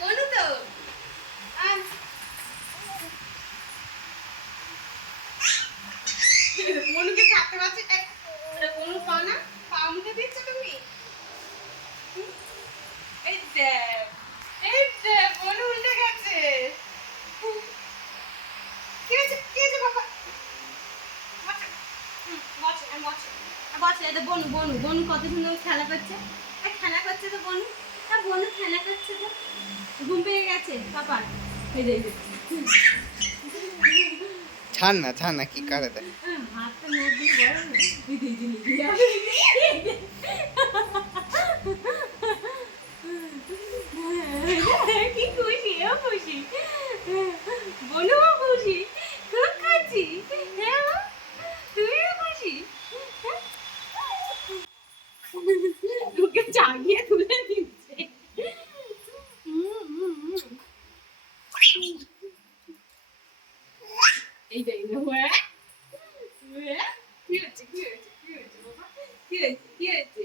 বলুন তো। না? পা মুখে দিচ্ছ তুমি? এই দেখ। এই তো বনু বনু বনু কত সুন্দর খেলা করছে। আর খেলা করছে তো বনু আর বনু খেলা করছে তো ঘুম পেয়ে গেছে পাপার এই যে ছাড় না ছাড় না কি কারে দেয় হাতটা মুখ দিয়ে বড় না। এই যে, এই যে, এই যে, এই যে। কি খুশি ও খুশি বনুও খুশি খুব খুশি হ্যাঁ মা? তুমিও খুশি হ্যাঁ? তোকে জাগিয়ে তুলে দিচ্ছে। এই যে হ্যাঁ? হ্যাঁ? কি হয়েছে কি হয়েছে কি হয়েছে, বাবা কি হয়েছে কি হয়েছে